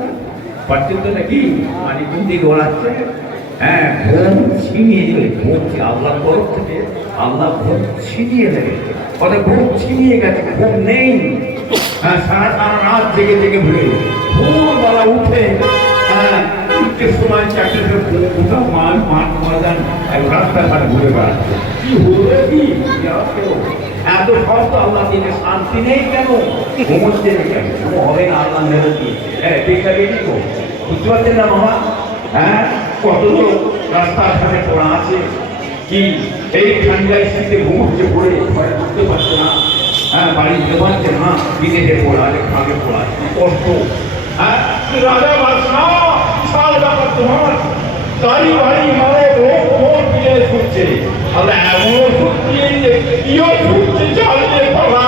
না? পাচ্ছেন তো নাকি? মানে কোন দিকে ওড়াচ্ছে? হ্যাঁ, ঘুম ছিনিয়ে নেবে। ঘুম আল্লাহর তরফ থেকে আল্লাহ ঘুম ছিনিয়ে নেবে। ওটা ঘুম ছিনিয়ে গেছে, ঘুম নেই। হ্যাঁ, সারা রাত জেগে জেগে ঘুরে ভোরবেলা উঠে, হ্যাঁ, সময় চাকরিতে গোটা মাঠ ময়দান রাস্তাঘাট ঘুরে বেড়াচ্ছে। কি হলো কি? এত সব তো আল্লাহ দিনে শান্তি নেই কেন? ঘুমোচ্ছে কেন? হবে না, আল্লাহ মেরে দিয়েছে। হ্যাঁ, ঠিক আছে, বুঝতে পারছেন না মামা? হ্যাঁ, কত লোক রাস্তাঘাটে পড়া আছে। কি এই ঠান্ডায় শীতে ঘুমোচ্ছে, পড়ে ঘরে ঢুকতে পারছে না। হ্যাঁ, বাড়ি যেতে পারছে না, বিদেশে পড়া, ভাগে পড়া, কষ্ট। হ্যাঁ, রাজা বাদশাহ বিশাল ব্যাপার তোমার। গাড়ি বাড়ি মারে রোগ রোগ ফিরে ছুটছে। আল্লাহ এমন ওষুধ দিয়েছে, ইও ছুটছে চাল দিয়ে পড়া।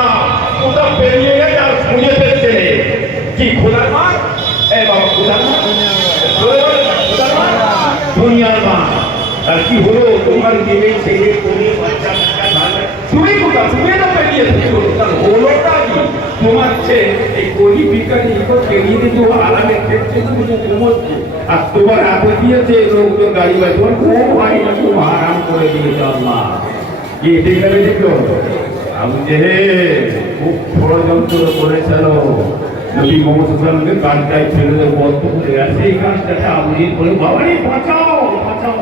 ওটা পেরিয়ে গেছে আর খুঁজে পেয়েছে। কি খোদার মাঠ? এ বাবা, খোদার মাঠ, দুনিয়ার মাঠ। আর কি হলো তোমার মেয়ে ছেলে করে বাচ্চা তুমি কোথা? তুমি তো পেরিয়ে হলোটা কি? তোমার এই গরিব ভিখারি পেরিয়ে দিতে আরামে খেতে ঘুমোচ্ছে। আর তোমার হাতে দিয়েছে লোকজন গাড়ি বাড়ি, তোমার খুব হয় না, খুব আরাম করে দিয়েছে আল্লাহ। কি ঠিক আছে? দেখলো আমি যে খুব ষড়যন্ত্র করেছিল নবী মোহাম্মদ সাল্লাল্লাহু আলাইহি ওয়াসাল্লামকে কানটায় ফেলে বন্ধ করে গেছে। এই কাজটাকে আপনি বলে বাবারে বাঁচাও বাঁচাও।